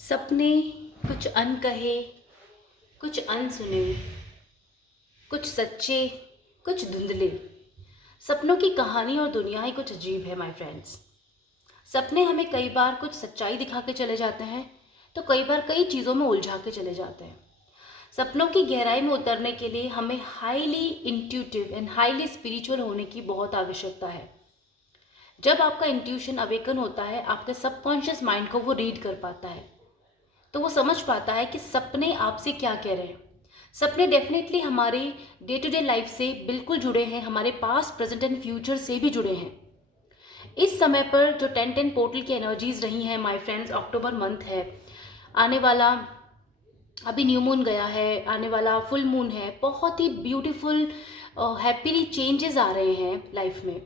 सपने कुछ अनकहे, कुछ अनसुने, कुछ सच्चे, कुछ धुंधले। सपनों की कहानी और दुनिया ही कुछ अजीब है माय फ्रेंड्स। सपने हमें कई बार कुछ सच्चाई दिखा के चले जाते हैं, तो कई बार कई चीज़ों में उलझा के चले जाते हैं। सपनों की गहराई में उतरने के लिए हमें highly intuitive and highly spiritual होने की बहुत आवश्यकता है। जब आपका इंट्यूशन अवेकन होता है, आपके सबकॉन्शियस माइंड को वो रीड कर पाता है, तो वो समझ पाता है कि सपने आपसे क्या कह रहे हैं। सपने डेफिनेटली हमारी डे टू डे लाइफ से बिल्कुल जुड़े हैं, हमारे पास्ट प्रेजेंट एंड फ्यूचर से भी जुड़े हैं। इस समय पर जो 10-10 पोर्टल की एनर्जीज रही हैं माय फ्रेंड्स, अक्टूबर मंथ है, आने वाला अभी न्यू मून गया है, आने वाला फुल मून है, बहुत ही ब्यूटीफुल हैप्पीली चेंजेस आ रहे हैं लाइफ में।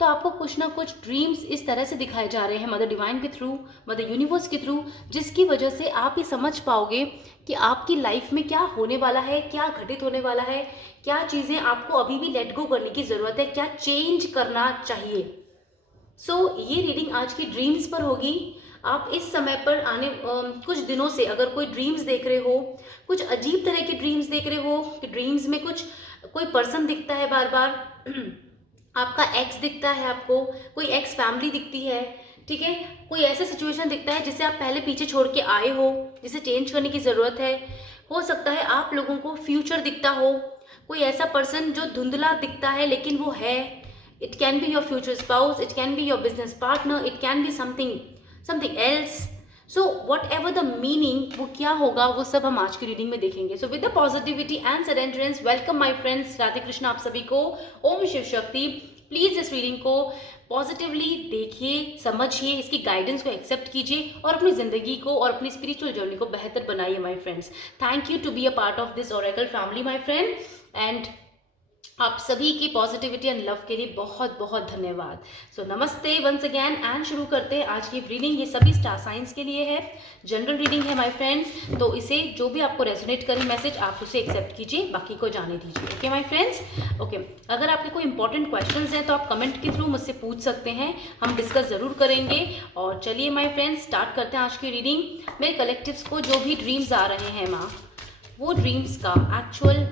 तो आपको कुछ ना कुछ ड्रीम्स इस तरह से दिखाए जा रहे हैं मदर डिवाइन के थ्रू, मदर यूनिवर्स के थ्रू, जिसकी वजह से आप ये समझ पाओगे कि आपकी लाइफ में क्या होने वाला है, क्या घटित होने वाला है, क्या चीज़ें आपको अभी भी लेट गो करने की ज़रूरत है, क्या चेंज करना चाहिए। ये रीडिंग आज की ड्रीम्स पर होगी। आप इस समय पर आने कुछ दिनों से अगर कोई ड्रीम्स देख रहे हो, कुछ अजीब तरह के ड्रीम्स देख रहे हो कि ड्रीम्स में कुछ कोई पर्सन दिखता है बार बार आपका एक्स दिखता है, आपको कोई एक्स फैमिली दिखती है, ठीक है, कोई ऐसा सिचुएशन दिखता है जिसे आप पहले पीछे छोड़ के आए हो, जिसे चेंज करने की ज़रूरत है। हो सकता है आप लोगों को फ्यूचर दिखता हो, कोई ऐसा पर्सन जो धुंधला दिखता है लेकिन वो है। It can be your future spouse, it can be your business partner, it can be something else. So what ever the meaning वो क्या होगा, वो सब हम आज की रीडिंग में देखेंगे। So with the positivity and surrenderance, welcome my friends, Radhe Krishna आप सभी को। ओम शिव शक्ति। प्लीज़ इस रीडिंग को पॉजिटिवली देखिए, समझिए, इसकी गाइडेंस को एक्सेप्ट कीजिए और अपनी ज़िंदगी को और अपनी स्पिरिचुअल जर्नी को बेहतर बनाइए my friends. Thank you to be a part of this Oracle family my friend, and आप सभी की पॉजिटिविटी एंड लव के लिए बहुत बहुत धन्यवाद। नमस्ते वंस अगैन, एंड शुरू करते हैं आज की रीडिंग। ये सभी स्टार साइंस के लिए है, जनरल रीडिंग है माय फ्रेंड्स। तो इसे जो भी आपको रेजोनेट करे मैसेज, आप उसे एक्सेप्ट कीजिए, बाकी को जाने दीजिए। Okay my friends, okay. अगर आपके कोई इंपॉर्टेंट क्वेश्चंस हैं तो आप कमेंट के थ्रू मुझसे पूछ सकते हैं, हम डिस्कस ज़रूर करेंगे। और चलिए माय फ्रेंड्स, स्टार्ट करते हैं आज की रीडिंग। मेरे कलेक्टिव्स को जो भी ड्रीम्स आ रहे हैं माँ, वो ड्रीम्स का एक्चुअल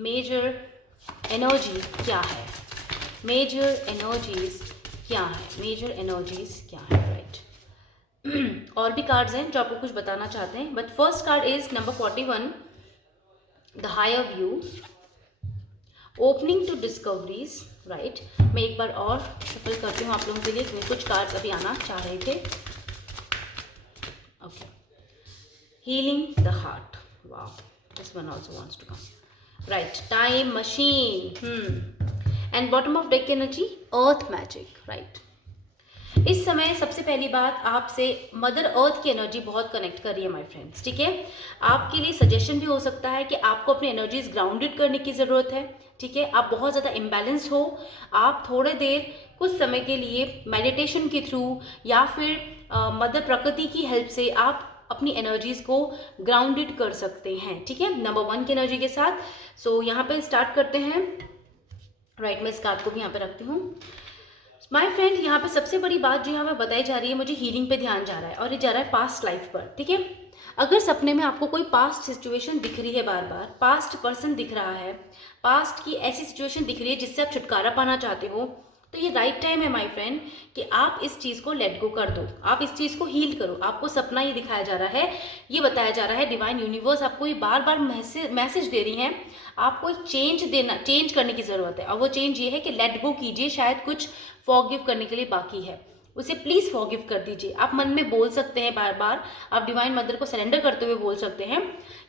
मेजर एनर्जी क्या है, मेजर एनर्जीज क्या है, मेजर एनर्जीज क्या है, राइट। और भी कार्ड्स हैं जो आपको कुछ बताना चाहते हैं, but first card is number 41, the higher view, opening to discoveries, right. मैं एक बार और सफल करती हूँ आप लोगों के लिए, क्योंकि कुछ कार्ड्स अभी आना चाह रहे थे। Okay, healing the heart, wow, this one also wants to come, right. Time machine, and bottom of deck energy, earth magic, right. इस समय सबसे पहली बात, आपसे मदर अर्थ की एनर्जी बहुत कनेक्ट कर रही है माय फ्रेंड्स, ठीक है। आपके लिए सजेशन भी हो सकता है कि आपको अपनी एनर्जीज ग्राउंडेड करने की ज़रूरत है, ठीक है। आप बहुत ज़्यादा इम्बैलेंस हो, आप थोड़े देर कुछ समय के लिए मेडिटेशन के थ्रू या फिर मदर प्रकृति की हेल्प से आप अपनी एनर्जीज को ग्राउंडेड कर सकते हैं, ठीक है, नंबर 1 की एनर्जी के साथ। यहाँ पे स्टार्ट करते हैं, राइट। मैं इस कार्ड को भी यहाँ पे रखती हूँ माय फ्रेंड। यहाँ पे सबसे बड़ी बात जो यहाँ पे बताई जा रही है, मुझे हीलिंग पे ध्यान जा रहा है, और ये जा रहा है पास्ट लाइफ पर, ठीक है। अगर सपने में आपको कोई पास्ट सिचुएशन दिख रही है, बार बार पास्ट पर्सन दिख रहा है, पास्ट की ऐसी सिचुएशन दिख रही है जिससे आप छुटकारा पाना चाहते हो, तो ये राइट टाइम है माय फ्रेंड कि आप इस चीज़ को लेट गो कर दो, आप इस चीज़ को हील करो। आपको सपना ये दिखाया जा रहा है, ये बताया जा रहा है, डिवाइन यूनिवर्स आपको ये बार बार मैसेज दे रही हैं, आपको चेंज करने की ज़रूरत है। और वो चेंज ये है कि लेट गो कीजिए, शायद कुछ फॉरगिव करने के लिए बाकी है, उसे प्लीज़ फॉरगिव कर दीजिए। आप मन में बोल सकते हैं बार बार, आप डिवाइन मदर को सरेंडर करते हुए बोल सकते हैं,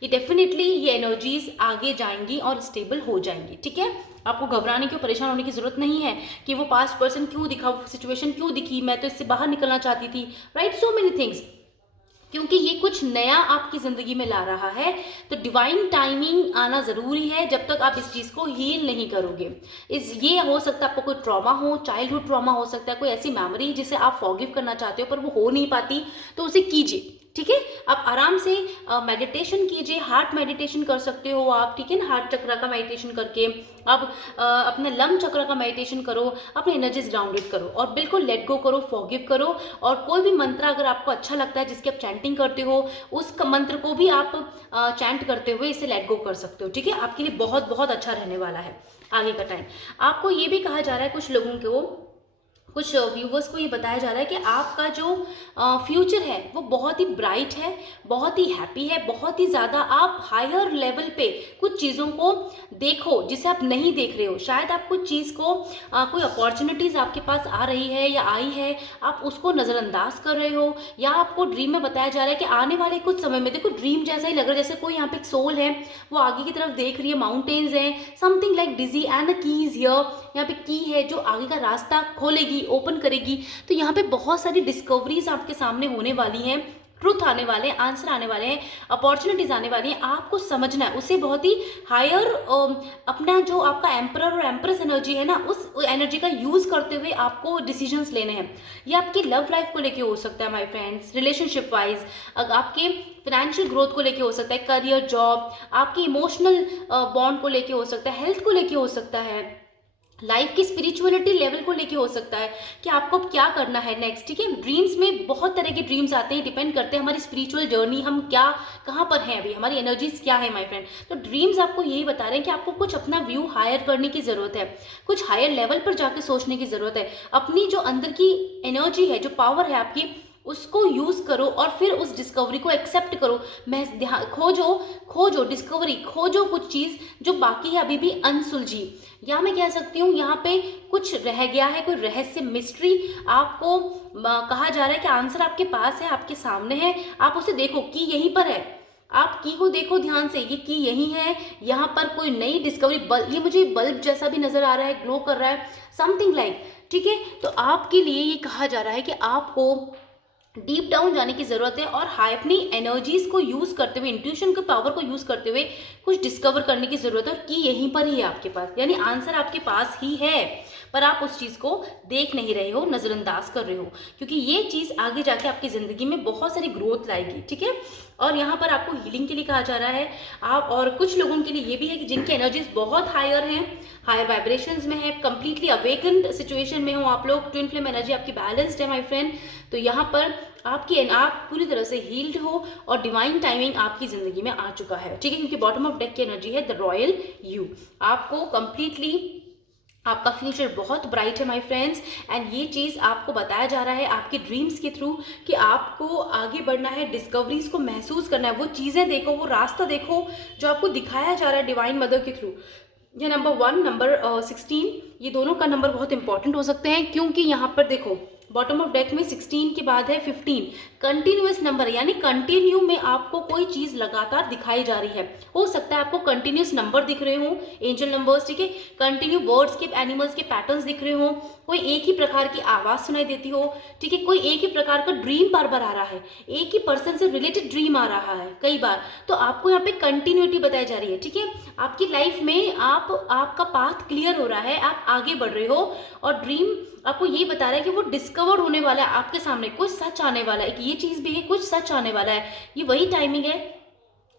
ये डेफिनेटली ये एनर्जीज आगे जाएंगी और स्टेबल हो जाएंगी, ठीक है। आपको घबराने की, परेशान होने की जरूरत नहीं है कि वो पास्ट पर्सन क्यों दिखा, सिचुएशन क्यों दिखी, मैं तो इससे बाहर निकलना चाहती थी, राइट, सो मेनी थिंग्स, क्योंकि ये कुछ नया आपकी ज़िंदगी में ला रहा है। तो डिवाइन टाइमिंग आना ज़रूरी है, जब तक आप इस चीज़ को हील नहीं करोगे। ये हो सकता है आपको कोई ट्रॉमा हो, चाइल्डहुड ट्रॉमा हो सकता है, कोई ऐसी मेमोरी जिसे आप फॉरगिव करना चाहते हो पर वो हो नहीं पाती, तो उसे कीजिए, ठीक है। आप आराम से मेडिटेशन कीजिए, हार्ट मेडिटेशन कर सकते हो आप, ठीक है ना। हार्ट चक्र का मेडिटेशन करके आप अपने लंग चक्र का मेडिटेशन करो, अपनी एनर्जीज ग्राउंडेड करो और बिल्कुल लेट गो करो, फॉरगिव करो। और कोई भी मंत्र अगर आपको अच्छा लगता है जिसकी आप चैंटिंग करते हो, उस मंत्र को भी आप चैंट करते हुए इसे लेट गो कर सकते हो, ठीक है। आपके लिए बहुत बहुत अच्छा रहने वाला है आगे का टाइम। आपको ये भी कहा जा रहा है, कुछ लोगों को, कुछ व्यूवर्स को ये बताया जा रहा है कि आपका जो फ्यूचर है वो बहुत ही ब्राइट है, बहुत ही हैप्पी है, बहुत ही ज़्यादा आप हायर लेवल पे कुछ चीज़ों को देखो जिसे आप नहीं देख रहे हो। शायद आप कुछ चीज़ को कोई अपॉर्चुनिटीज़ आपके पास आ रही है या आई है, आप उसको नज़रअंदाज कर रहे हो, या आपको ड्रीम में बताया जा रहा है कि आने वाले कुछ समय में, देखो ड्रीम जैसा ही लग रहा है, जैसे कोई यहाँ पे एक सोल है वो आगे की तरफ देख रही है, माउंटेन्स हैं, something like dizzy and a keys here, यहाँ पे की है जो आगे का रास्ता खोलेगी, ओपन करेगी। तो यहाँ पे बहुत सारी डिस्कवरीज आपके सामने होने वाली हैं, ट्रुथ आने वाले हैं, आंसर आने वाले हैं, अपॉर्चुनिटीज आने वाली हैं। आपको समझना है उसे बहुत ही हायर, अपना जो आपका एम्परर और एम्प्रेस एनर्जी है ना, उस एनर्जी का यूज करते हुए आपको डिसीजंस लेने हैं। ये आपकी लव लाइफ को लेके हो सकता है माय फ्रेंड्स, रिलेशनशिप वाइज, आपके फाइनेंशियल ग्रोथ को लेके हो सकता है, करियर, जॉब, आपकी इमोशनल बॉन्ड को लेके हो सकता है, हेल्थ को लेके हो सकता है, लाइफ की स्पिरिचुअलिटी लेवल को लेके हो सकता है कि आपको क्या करना है नेक्स्ट, ठीक है। ड्रीम्स में बहुत तरह के ड्रीम्स आते हैं, डिपेंड करते हैं हमारी स्पिरिचुअल जर्नी, हम क्या, कहाँ पर हैं अभी, हमारी एनर्जीज क्या है माय फ्रेंड। तो ड्रीम्स आपको यही बता रहे हैं कि आपको कुछ अपना व्यू हायर करने की ज़रूरत है, कुछ हायर लेवल पर जाके सोचने की ज़रूरत है। अपनी जो अंदर की एनर्जी है, जो पावर है आपकी, उसको यूज़ करो और फिर उस डिस्कवरी को एक्सेप्ट करो। मैं खोजो, खोजो डिस्कवरी, खोजो कुछ चीज़ जो बाकी है अभी भी अनसुलझी, या मैं कह सकती हूँ यहाँ पे कुछ रह गया है, कोई रहस्य, मिस्ट्री। आपको कहा जा रहा है कि आंसर आपके पास है, आपके सामने है, आप उसे देखो कि यहीं पर है। आप की को देखो ध्यान से, ये की यही है, यहाँ पर कोई नई डिस्कवरी, ये मुझे बल्ब जैसा भी नजर आ रहा है, ग्लो कर रहा है, समथिंग लाइक, ठीक है। तो आपके लिए ये कहा जा रहा है कि आपको डीप डाउन जाने की जरूरत है और हाई अपनी एनर्जीज को यूज करते हुए, इंट्यूशन के पावर को यूज करते हुए कुछ डिस्कवर करने की जरूरत है। और की यहीं पर ही है आपके पास, यानी आंसर आपके पास ही है, पर आप उस चीज को देख नहीं रहे हो, नजरअंदाज कर रहे हो, क्योंकि ये चीज आगे जाके आपकी जिंदगी में बहुत सारी ग्रोथ लाएगी, ठीक है। और यहाँ पर आपको हीलिंग के लिए कहा जा रहा है आप, और कुछ लोगों के लिए ये भी है कि जिनकी एनर्जीज बहुत हायर हैं, हायर वाइब्रेशंस में है, कंप्लीटली अवेकन्ड सिचुएशन में हो आप लोग, ट्विन फ्लेम एनर्जी आपकी बैलेंस्ड है माय फ्रेंड। तो यहाँ पर आप पूरी तरह से हील्ड हो और डिवाइन टाइमिंग आपकी जिंदगी में आ चुका है, ठीक है। क्योंकि बॉटम ऑफ डेक की एनर्जी है द रॉयल यू। आपको कंप्लीटली आपका फ्यूचर बहुत ब्राइट है माय फ्रेंड्स, एंड ये चीज़ आपको बताया जा रहा है आपके ड्रीम्स के थ्रू कि आपको आगे बढ़ना है, डिस्कवरीज को महसूस करना है, वो चीज़ें देखो, वो रास्ता देखो जो आपको दिखाया जा रहा है डिवाइन मदर के थ्रू। ये नंबर 1, नंबर 16, ये दोनों का नंबर बहुत इंपॉर्टेंट हो सकते हैं, क्योंकि यहाँ पर देखो बॉटम ऑफ डेक में 16 के बाद है 15, कंटिन्यूअस नंबर, यानी कंटिन्यू में आपको कोई चीज लगातार दिखाई जा रही है। हो सकता है आपको कंटिन्यूअस नंबर दिख रहे हो, एंजल नंबर्स, ठीक है, कंटिन्यू बर्ड्स के, एनिमल्स के पैटर्न्स दिख रहे हो, कोई एक ही प्रकार की आवाज सुनाई देती हो, ठीक है, कोई एक ही प्रकार का ड्रीम बार बार आ रहा है, एक ही पर्सन से रिलेटेड ड्रीम आ रहा है कई बार। तो आपको यहाँ पे कंटिन्यूटी बताई जा रही है, ठीक है। आपकी लाइफ में आपका पाथ क्लियर हो रहा है, आप आगे बढ़ रहे हो, और ड्रीम आपको ये बता रहा है कि वो डिस्कवर होने वाला है आपके सामने, कुछ सच आने वाला है, ये चीज़ भी है, कुछ सच आने वाला है। ये वही टाइमिंग है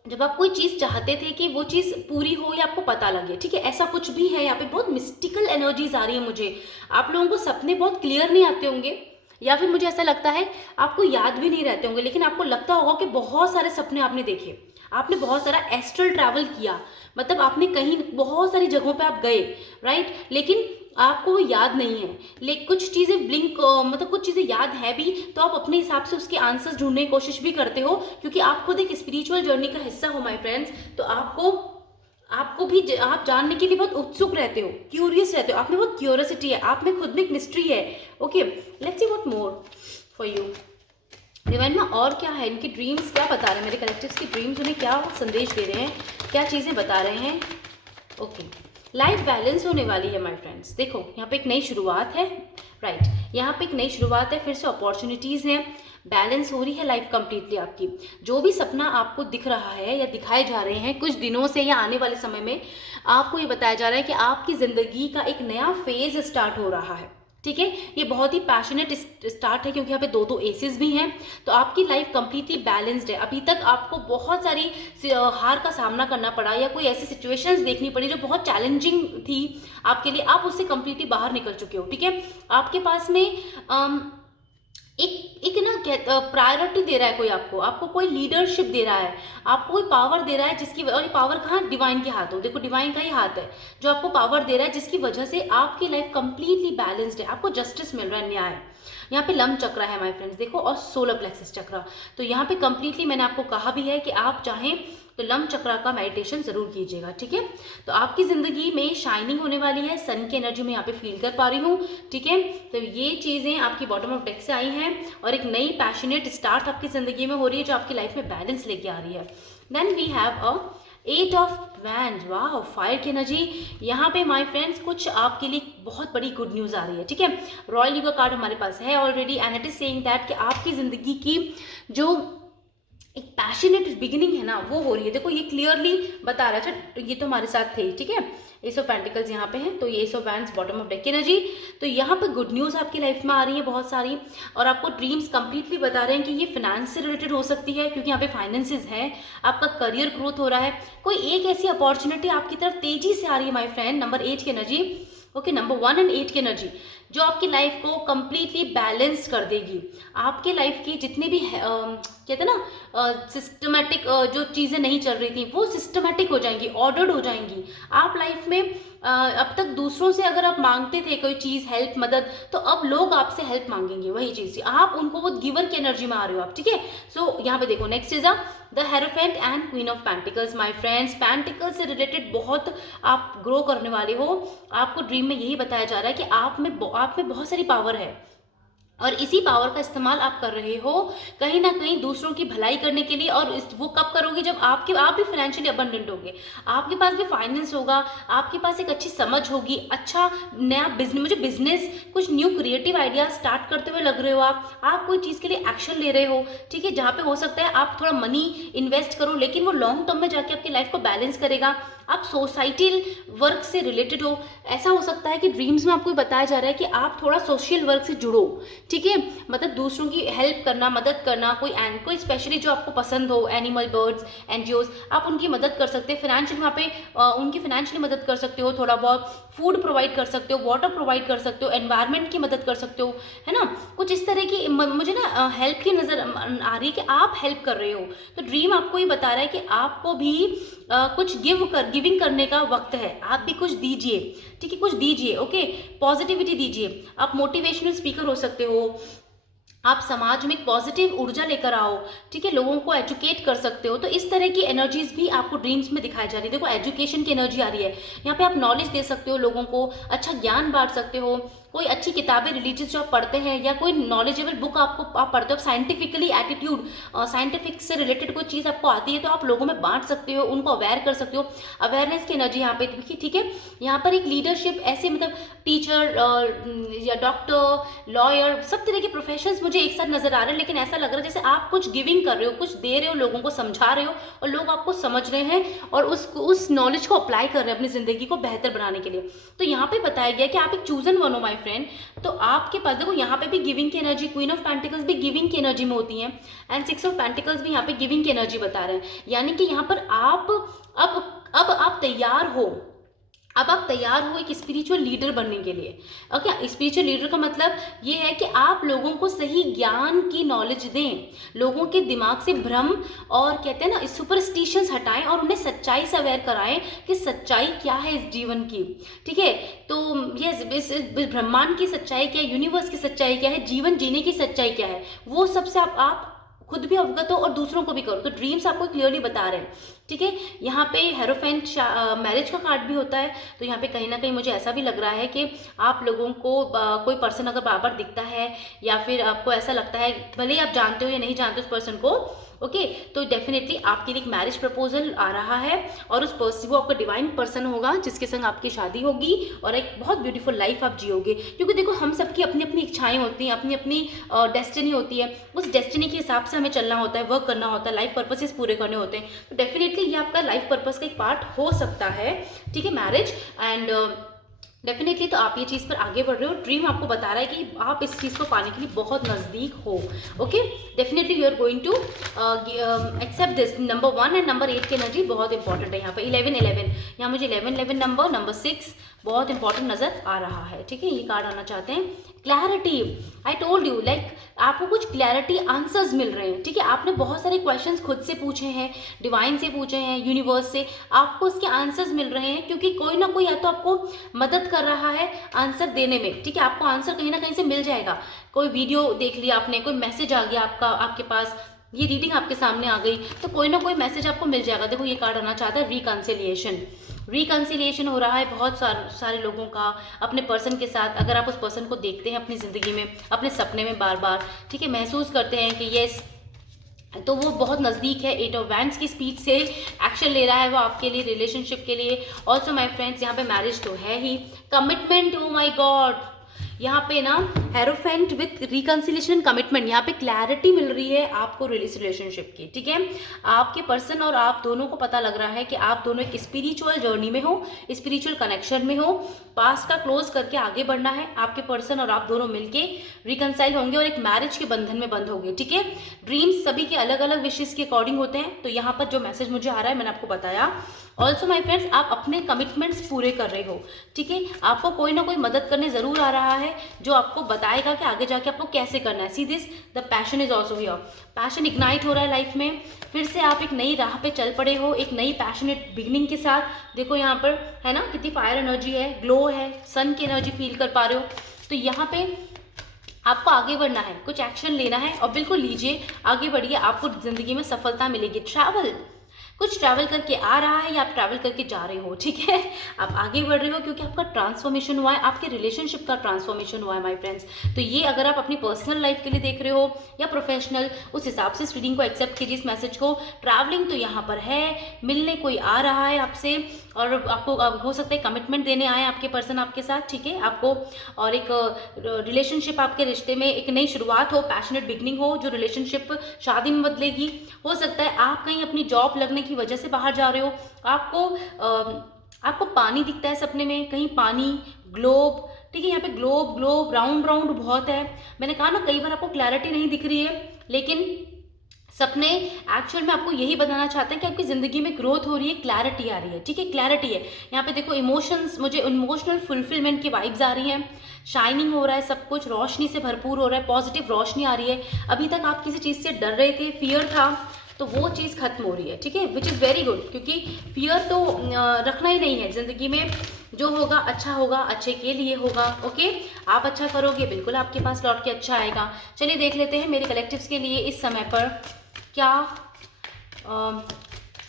जब आप कोई चीज़ चाहते थे कि वो चीज़ पूरी हो या आपको पता लगे, ठीक है। ऐसा कुछ भी है यहाँ पे, बहुत मिस्टिकल एनर्जीज आ रही है मुझे। आप लोगों को सपने बहुत क्लियर नहीं आते होंगे, या फिर मुझे ऐसा लगता है आपको याद भी नहीं रहते होंगे, लेकिन आपको लगता होगा कि बहुत सारे सपने आपने देखे, आपने बहुत सारा एस्ट्रल ट्रैवल किया, मतलब आपने कहीं बहुत सारी जगहों पे आप गए, राइट, लेकिन आपको वो याद नहीं है। लेकिन कुछ चीज़ें ब्लिंक, मतलब कुछ चीज़ें याद है भी, तो आप अपने हिसाब से उसके आंसर्स ढूंढने की कोशिश भी करते हो, क्योंकि आप खुद एक स्पिरिचुअल जर्नी का हिस्सा हो माय फ्रेंड्स। तो आपको भी आप जानने के लिए बहुत उत्सुक रहते हो, क्यूरियस रहते हो, आप में बहुत क्यूरियोसिटी है, आप में खुद में एक मिस्ट्री है। Okay, let's see what more for you divine में और क्या है, इनके ड्रीम्स क्या बता रहे हैं, मेरे कलेक्टिव्स की ड्रीम्स उन्हें क्या संदेश दे रहे हैं, क्या चीज़ें बता रहे हैं। ओके, लाइफ बैलेंस होने वाली है माय फ्रेंड्स। देखो यहाँ पे एक नई शुरुआत है, राइट, यहाँ पे एक नई शुरुआत है, फिर से अपॉर्चुनिटीज़ हैं, बैलेंस हो रही है लाइफ कंप्लीटली आपकी। जो भी सपना आपको दिख रहा है या दिखाए जा रहे हैं कुछ दिनों से या आने वाले समय में, आपको ये बताया जा रहा है कि आपकी ज़िंदगी का एक नया फेज स्टार्ट हो रहा है, ठीक है। ये बहुत ही पैशनेट स्टार्ट है क्योंकि यहाँ पे दो दो एसेस भी हैं, तो आपकी लाइफ कंप्लीटली बैलेंस्ड है। अभी तक आपको बहुत सारी हार का सामना करना पड़ा या कोई ऐसी सिचुएशंस देखनी पड़ी जो बहुत चैलेंजिंग थी आपके लिए, आप उससे कंप्लीटली बाहर निकल चुके हो। ठीक है, आपके पास में एक एक ना प्रायोरिटी दे रहा है कोई, आपको आपको कोई लीडरशिप दे रहा है, आपको कोई पावर दे रहा है जिसकी, और ये पावर कहाँ, डिवाइन के हाथ हो, देखो डिवाइन का ही हाथ है जो आपको पावर दे रहा है, जिसकी वजह से आपकी लाइफ कंप्लीटली बैलेंस्ड है, आपको जस्टिस मिल रहा है, न्याय। यहाँ पे लम चक्र है माय फ्रेंड्स, देखो, और सोलर प्लेक्सस चक्र। तो यहाँ पे कंप्लीटली मैंने आपको कहा भी है कि आप चाहें तो लम चक्र का मेडिटेशन जरूर कीजिएगा। ठीक है, तो आपकी जिंदगी में शाइनिंग होने वाली है, सन की एनर्जी में यहाँ पे फील कर पा रही हूँ। ठीक है, तो ये चीजें आपकी बॉटम ऑफ डेक से आई हैं और एक नई पैशनेट स्टार्ट आपकी जिंदगी में हो रही है जो आपकी लाइफ में बैलेंस लेके आ रही है। Then we have a 8 of wands, वाह, फायर की एनर्जी। यहाँ पे माय फ्रेंड्स कुछ आपके लिए बहुत बड़ी गुड न्यूज़ आ रही है। ठीक है, रॉयल यूगा कार्ड हमारे पास है already and it is saying that कि आपकी ज़िंदगी की जो एक पैशनेट बिगिनिंग है ना वो हो रही है। देखो ये क्लियरली बता रहा है। अच्छा, ये तो हमारे साथ थे। ठीक है, एस ऑफ पेंटिकल्स यहाँ पे है, तो ये S of wands bottom of deck की एनर्जी। तो यहाँ पे गुड न्यूज़ आपकी लाइफ में आ रही है बहुत सारी, और आपको ड्रीम्स कंप्लीटली बता रहे हैं कि ये फाइनेंस से रिलेटेड हो सकती है क्योंकि यहाँ पे फाइनेंसेस है, आपका करियर ग्रोथ हो रहा है, कोई एक ऐसी अपॉर्चुनिटी आपकी तरफ तेजी से आ रही है माय फ्रेंड। नंबर 8 की एनर्जी, ओके, नंबर 1 एंड 8 की एनर्जी जो आपकी लाइफ को कंप्लीटली बैलेंस कर देगी। आपके लाइफ की जितने भी कहते हैं ना सिस्टमेटिक जो चीज़ें नहीं चल रही थी वो सिस्टमेटिक हो जाएंगी, ऑर्डर्ड हो जाएंगी। आप लाइफ में अब तक दूसरों से अगर आप मांगते थे कोई चीज़, हेल्प, मदद, तो अब लोग आपसे हेल्प मांगेंगे, वही चीज़ आप उनको, वो गिवर की एनर्जी में आ रहे हो आप। ठीक है, सो यहाँ पे देखो next is the hierophant and queen of pentacles. My friends, pentacles से रिलेटेड बहुत आप ग्रो करने वाले हो। आपको ड्रीम में यही बताया जा रहा है कि आप में बहुत सारी पावर है और इसी पावर का इस्तेमाल आप कर रहे हो कहीं ना कहीं दूसरों की भलाई करने के लिए। और वो कब करोगे, जब आप भी फाइनेंशियली अबंडेंट होगे, आपके पास भी फाइनेंस होगा, आपके पास एक अच्छी समझ होगी, अच्छा नया बिजनेस कुछ न्यू क्रिएटिव आइडिया स्टार्ट करते हुए लग रहे हो आप कोई चीज़ के लिए एक्शन ले रहे हो। ठीक है, जहाँ पे हो सकता है आप थोड़ा मनी इन्वेस्ट करो लेकिन वो लॉन्ग टर्म में जाके आपकी लाइफ को बैलेंस करेगा। आप सोसाइटल वर्क से रिलेटेड हो, ऐसा हो सकता है कि ड्रीम्स में आपको बताया जा रहा है कि आप थोड़ा सोशल वर्क से जुड़ो। ठीक है, मतलब दूसरों की हेल्प करना, मदद करना, कोई स्पेशली जो आपको पसंद हो, एनिमल, बर्ड्स, एनजीओज, आप उनकी मदद कर सकते हैं फिनेंशियल, वहाँ पे उनकी फिनेंशियली मदद कर सकते हो, थोड़ा बहुत फूड प्रोवाइड कर सकते हो, वाटर प्रोवाइड कर सकते हो, एनवायरनमेंट की मदद कर सकते हो, है ना। कुछ इस तरह की मुझे ना हेल्प की नज़र आ रही है कि आप हेल्प कर रहे हो। तो ड्रीम आपको ये बता रहा है कि आपको भी कुछ गिविंग करने का वक्त है, आप भी कुछ दीजिए। ठीक है, कुछ दीजिए, ओके, पॉजिटिविटी दीजिए। आप मोटिवेशनल स्पीकर हो सकते हो, आप समाज में एक पॉजिटिव ऊर्जा लेकर आओ। ठीक है, लोगों को एजुकेट कर सकते हो। तो इस तरह की एनर्जीज भी आपको ड्रीम्स में दिखाई जा रही है। देखो एजुकेशन की एनर्जी आ रही है यहाँ पे, आप नॉलेज दे सकते हो लोगों को, अच्छा ज्ञान बांट सकते हो, कोई अच्छी किताबें रिलीजियस जो आप पढ़ते हैं या कोई नॉलेजेबल बुक आप पढ़ते हो, साइंटिफिकली एटीट्यूड, साइंटिफिक से रिलेटेड कोई चीज़ आपको आती है तो आप लोगों में बांट सकते हो, उनको अवेयर कर सकते हो। अवेयरनेस की एनर्जी यहाँ पे देखिए। ठीक है, यहाँ पर एक लीडरशिप, ऐसे मतलब टीचर या डॉक्टर, लॉयर, सब तरह के प्रोफेशंस मुझे एक साथ नजर आ रहे हैं, लेकिन ऐसा लग रहा है जैसे आप कुछ गिविंग कर रहे हो, कुछ दे रहे हो, लोगों को समझा रहे हो और लोग आपको समझ रहे हैं और उस नॉलेज को अप्लाई कर रहे हैं अपनी जिंदगी को बेहतर बनाने के लिए। तो यहाँ पे बताया गया कि आप एक चूजन वन हो माय फ्रेंड। तो आपके पास देखो यहाँ पे भी गिविंग की एनर्जी, क्वीन ऑफ पेंटिकल्स भी गिविंग की एनर्जी में होती है एंड 6 ऑफ पेंटिकल्स भी यहाँ पे गिविंग की एनर्जी बता रहे हैं। यानी कि यहाँ पर अब आप तैयार हो, अब आप तैयार हो एक स्पिरिचुअल लीडर बनने के लिए। ओके, स्पिरिचुअल लीडर का मतलब ये है कि आप लोगों को सही ज्ञान की नॉलेज दें, लोगों के दिमाग से भ्रम और कहते हैं ना सुपरस्टिशंस हटाएं और उन्हें सच्चाई से अवेयर कराएं कि सच्चाई क्या है इस जीवन की। ठीक है, तो ये इस ब्रह्मांड की सच्चाई क्या है, यूनिवर्स की सच्चाई क्या है, जीवन जीने की सच्चाई क्या है, वो सबसे आप खुद भी अवगत हो और दूसरों को भी करो। तो ड्रीम्स आपको क्लियरली बता रहे हैं। ठीक है, यहाँ पे हेरोफेंट मैरिज का कार्ड भी होता है। तो यहाँ पे कहीं ना कहीं मुझे ऐसा भी लग रहा है कि आप लोगों को कोई पर्सन अगर बार बार दिखता है या फिर आपको ऐसा लगता है, भले ही आप जानते हो या नहीं जानते उस पर्सन को, ओके, तो डेफिनेटली आपके लिए एक मैरिज प्रपोजल आ रहा है और उस पर्सन, वो आपका डिवाइन पर्सन होगा जिसके संग आपकी शादी होगी और एक बहुत ब्यूटीफुल लाइफ आप जियोगे। क्योंकि देखो हम सबकी अपनी अपनी इच्छाएं होती हैं, अपनी अपनी डेस्टिनी होती है, उस डेस्टिनी के हिसाब से हमें चलना होता है, वर्क करना होता है, लाइफ पर्पसेस पूरे करने होते हैं। तो डेफिनेटली ये आपका लाइफ पर्पस का एक पार्ट हो सकता है। ठीक है, मैरिज एंड डेफिनेटली तो आप ये चीज़ पर आगे बढ़ रहे हो, ड्रीम आपको बता रहा है कि आप इस चीज़ को पाने के लिए बहुत नज़दीक हो। Okay, definitely you are going to accept this. Number 1 and number 8 की एनर्जी बहुत इंपॉर्टेंट है यहाँ पे। 11 यहाँ मुझे 11 नंबर 6 बहुत इंपॉर्टेंट नज़र आ रहा है। ठीक है, ये कार्ड आना चाहते हैं। Clarity, I told you, like आपको कुछ क्लैरिटी आंसर्स मिल रहे हैं। ठीक है, आपने बहुत सारे क्वेश्चंस खुद से पूछे हैं, डिवाइन से पूछे हैं, यूनिवर्स से, आपको उसके आंसर्स मिल रहे हैं, क्योंकि कोई ना कोई या तो आपको मदद कर रहा है आंसर देने में। ठीक है, आपको आंसर कहीं ना कहीं से मिल जाएगा। कोई वीडियो देख लिया आपने, कोई मैसेज आ गया आपके पास, ये रीडिंग आपके सामने आ गई, तो कोई ना कोई मैसेज आपको मिल जाएगा। देखो ये कार्ड आना चाहता है रिकंसिलिएशन हो रहा है बहुत सारे लोगों का अपने पर्सन के साथ। अगर आप उस पर्सन को देखते हैं अपनी ज़िंदगी में, अपने सपने में बार बार, ठीक है, महसूस करते हैं कि यस, तो वो बहुत नज़दीक है। 8 ऑफ वैंड्स की स्पीड से एक्शन ले रहा है वो आपके लिए, रिलेशनशिप के लिए। ऑल्सो माय फ्रेंड्स, यहाँ पे मैरिज तो है ही, कमिटमेंट, ओ माय गॉड, यहाँ पे ना हेरोफेंट विथ रिकंसिलेशन कमिटमेंट, यहाँ पे क्लैरिटी मिल रही है आपको रिलेशनशिप की। ठीक है, आपके पर्सन और आप दोनों को पता लग रहा है कि आप दोनों एक स्पिरिचुअल जर्नी में हो, स्पिरिचुअल कनेक्शन में हो, पास्ट का क्लोज करके आगे बढ़ना है। आपके पर्सन और आप दोनों मिलके रिकंसाइल होंगे और एक मैरिज के बंधन में बंध होंगे। ठीक है, ड्रीम्स सभी के अलग अलग विशेष के अकॉर्डिंग होते हैं, तो यहाँ पर जो मैसेज मुझे आ रहा है मैंने आपको बताया। ऑल्सो माई फ्रेंड्स, आप अपने कमिटमेंट्स पूरे कर रहे हो। ठीक है, आपको कोई ना कोई मदद करने ज़रूर आ रहा है जो आपको बताएगा कि आगे जाके आपको कैसे करना है। See this, the passion is also here, passion ignite हो रहा है लाइफ में। फिर से आप एक नई राह पे चल पड़े हो, एक नई पैशनेट बिगनिंग के साथ। देखो यहाँ पर है ना, कितनी फायर एनर्जी है, ग्लो है, सन की एनर्जी फील कर पा रहे हो। तो यहाँ पे आपको आगे बढ़ना है, कुछ एक्शन लेना है, और बिल्कुल लीजिए, आगे बढ़िए, आपको ज़िंदगी में सफलता मिलेगी। ट्रैवल, कुछ ट्रैवल करके आ रहा है या आप ट्रैवल करके जा रहे हो। ठीक है, आप आगे बढ़ रहे हो क्योंकि आपका ट्रांसफॉर्मेशन हुआ है, आपके रिलेशनशिप का ट्रांसफॉर्मेशन हुआ है माय फ्रेंड्स। तो ये अगर आप अपनी पर्सनल लाइफ के लिए देख रहे हो या प्रोफेशनल, उस हिसाब से इस रीडिंग को एक्सेप्ट कीजिए, इस मैसेज को। ट्रैवलिंग तो यहाँ पर है, मिलने कोई आ रहा है आपसे, और आपको हो सकता है कमिटमेंट देने आए आपके पर्सन आपके साथ। ठीक है, आपको और एक रिलेशनशिप, आपके रिश्ते में एक नई शुरुआत हो, पैशनेट बिगनिंग हो, जो रिलेशनशिप शादी में बदलेगी। हो सकता है आप कहीं अपनी जॉब लगने की वजह से बाहर जा रहे हो, आपको पानी दिखता है सपने में, कहीं पानी, ग्लोब। ठीक है, यहाँ पे ग्लोब राउंड राउंड बहुत है। मैंने कहा ना कई बार आपको क्लैरिटी नहीं दिख रही है, लेकिन सपने एक्चुअल में आपको यही बताना चाहते हैं कि आपकी ज़िंदगी में ग्रोथ हो रही है, क्लैरिटी आ रही है। ठीक है, क्लैरिटी है। यहाँ पे देखो इमोशंस, मुझे इमोशनल फुलफिलमेंट की वाइब्स आ रही हैं, शाइनिंग हो रहा है, सब कुछ रोशनी से भरपूर हो रहा है, पॉजिटिव रोशनी आ रही है। अभी तक आप किसी चीज़ से डर रहे थे, फियर था, तो वो चीज़ खत्म हो रही है। ठीक है, विच इज़ वेरी गुड, क्योंकि फियर तो रखना ही नहीं है ज़िंदगी में। जो होगा अच्छा होगा, अच्छे के लिए होगा। ओके, आप अच्छा करोगे, बिल्कुल आपके पास लौट के अच्छा आएगा। चलिए देख लेते हैं मेरे कलेक्टिव्स के लिए इस समय पर क्या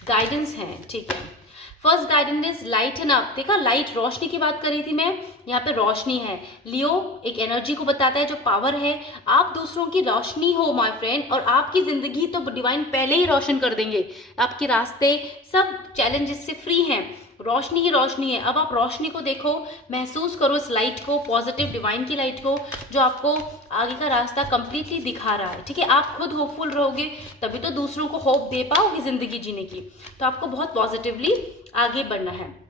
गाइडेंस है। ठीक है, first guidance is lighten up. देखा, लाइट, रोशनी की बात कर रही थी मैं, यहाँ पे रोशनी है। लियो एक एनर्जी को बताता है जो पावर है, आप दूसरों की रोशनी हो माय फ्रेंड, और आपकी ज़िंदगी तो डिवाइन पहले ही रोशन कर देंगे। आपके रास्ते सब चैलेंजेस से फ्री हैं, रोशनी ही रोशनी है। अब आप रोशनी को देखो, महसूस करो इस लाइट को, पॉजिटिव डिवाइन की लाइट को, जो आपको आगे का रास्ता कंप्लीटली दिखा रहा है। ठीक है, आप खुद होपफुल रहोगे तभी तो दूसरों को होप दे पाओगे ज़िंदगी जीने की। तो आपको बहुत पॉजिटिवली आगे बढ़ना है।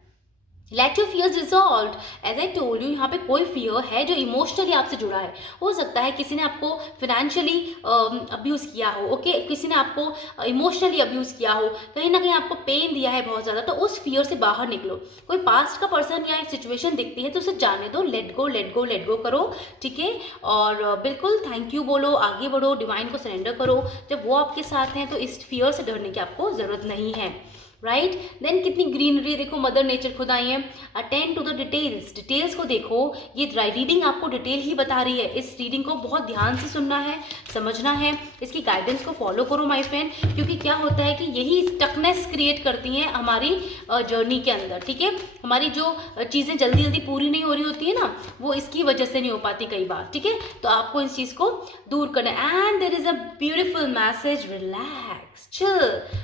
Let your fears resolve. As I told you, यहाँ पे कोई फियर है जो इमोशनली आपसे जुड़ा है। हो सकता है किसी ने आपको फिनेंशियली अब्यूज़ किया हो, ओके, किसी ने आपको इमोशनली अब्यूज़ किया हो, कहीं ना कहीं आपको पेन दिया है बहुत ज़्यादा, तो उस फियर से बाहर निकलो। कोई पास्ट का पर्सन या एक सिचुएशन दिखती है तो उसे जाने दो, let go let go let go करो। ठीक है, और बिल्कुल थैंक यू बोलो, आगे बढ़ो, डिवाइन को सरेंडर करो। जब वो आपके साथ हैं तो इस फियर से डरने की आपको ज़रूरत नहीं है। राइट, देन कितनी ग्रीनरी, देखो मदर नेचर खुद आई है। Attend to the details, details को देखो। ये रीडिंग आपको डिटेल ही बता रही है। इस रीडिंग को बहुत ध्यान से सुनना है, समझना है, इसकी गाइडेंस को फॉलो करो माय फ्रेंड, क्योंकि क्या होता है कि यही स्टकनेस क्रिएट करती हैं हमारी जर्नी के अंदर। ठीक है, हमारी जो चीज़ें जल्दी जल्दी पूरी नहीं हो रही होती है ना, वो इसकी वजह से नहीं हो पाती कई बार। ठीक है, तो आपको इस चीज़ को दूर करना है। And there is a beautiful message, relax, chill,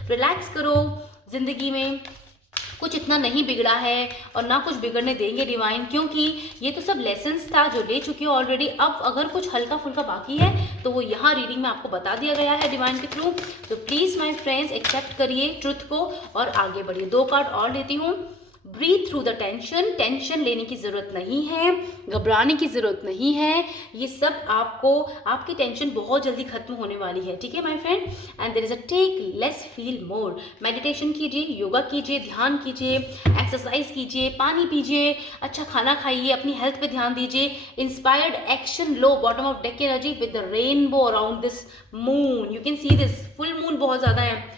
relax करो। ज़िंदगी में कुछ इतना नहीं बिगड़ा है और ना कुछ बिगड़ने देंगे डिवाइन, क्योंकि ये तो सब लेसन्स था जो ले चुके हो ऑलरेडी। अब अगर कुछ हल्का फुल्का बाकी है तो वो यहाँ रीडिंग में आपको बता दिया गया है डिवाइन के थ्रू। तो प्लीज़ माय फ्रेंड्स एक्सेप्ट करिए ट्रुथ को और आगे बढ़िए। 2 कार्ड और लेती हूँ, breathe through the tension. Tension लेने की ज़रूरत नहीं है, घबराने की ज़रूरत नहीं है, ये सब आपकी टेंशन बहुत जल्दी खत्म होने वाली है, ठीक है my friend. And there is a take less feel more. Meditation कीजिए, योगा कीजिए, ध्यान कीजिए, एक्सरसाइज कीजिए, पानी पीजिए, अच्छा खाना खाइए, अपनी हेल्थ पे ध्यान दीजिए। Inspired action low bottom of deck energy with the rainbow around this moon. You can see this full moon बहुत ज़्यादा है,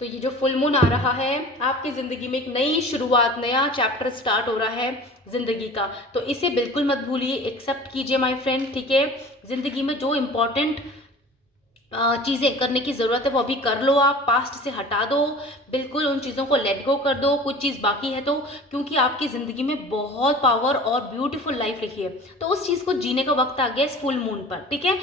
तो ये जो फुल मून आ रहा है आपकी ज़िंदगी में एक नई शुरुआत, नया चैप्टर स्टार्ट हो रहा है ज़िंदगी का, तो इसे बिल्कुल मत भूलिए, एक्सेप्ट कीजिए माय फ्रेंड, ठीक है। ज़िंदगी में जो इम्पोर्टेंट चीज़ें करने की ज़रूरत है वो अभी कर लो, आप पास्ट से हटा दो, बिल्कुल उन चीज़ों को लेट गो कर दो, कुछ चीज़ बाकी है तो, क्योंकि आपकी ज़िंदगी में बहुत पावर और ब्यूटीफुल लाइफ लिखी है, तो उस चीज़ को जीने का वक्त आ गया इस फुल मून पर, ठीक है।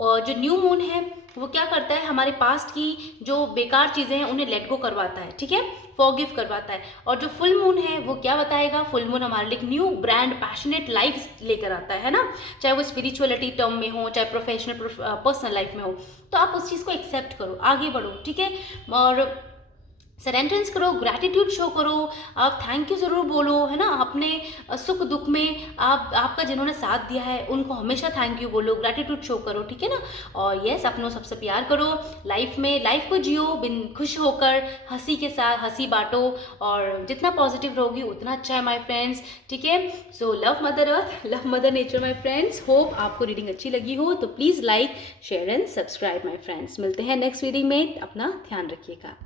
और जो न्यू मून है वो क्या करता है, हमारे पास्ट की जो बेकार चीज़ें हैं उन्हें लेट गो करवाता है, ठीक है, फॉरगिव करवाता है। और जो फुल मून है वो क्या बताएगा, फुल मून हमारे लिए न्यू ब्रांड पैशनेट लाइफ लेकर आता है ना, चाहे वो स्पिरिचुअलिटी टर्म में हो, चाहे प्रोफेशनल पर्सनल लाइफ में हो, तो आप उस चीज़ को एक्सेप्ट करो, आगे बढ़ो, ठीक है। और सरेंडरेंस करो, ग्रैटिट्यूड शो करो, आप थैंक यू ज़रूर बोलो, है ना, अपने सुख दुख में आपका जिन्होंने साथ दिया है उनको हमेशा थैंक यू बोलो, ग्रैटिट्यूड शो करो, ठीक है ना। और यस, अपनों सबसे प्यार करो, लाइफ को जियो बिन खुश होकर, हंसी के साथ हंसी बांटो, और जितना पॉजिटिव रहोगी उतना अच्छा है माय फ्रेंड्स, ठीक है। So love mother earth, love mother nature my friends. Hope आपको रीडिंग अच्छी लगी हो, तो please like share and subscribe my friends. मिलते हैं नेक्स्ट रीडिंग में, अपना ध्यान रखिएगा।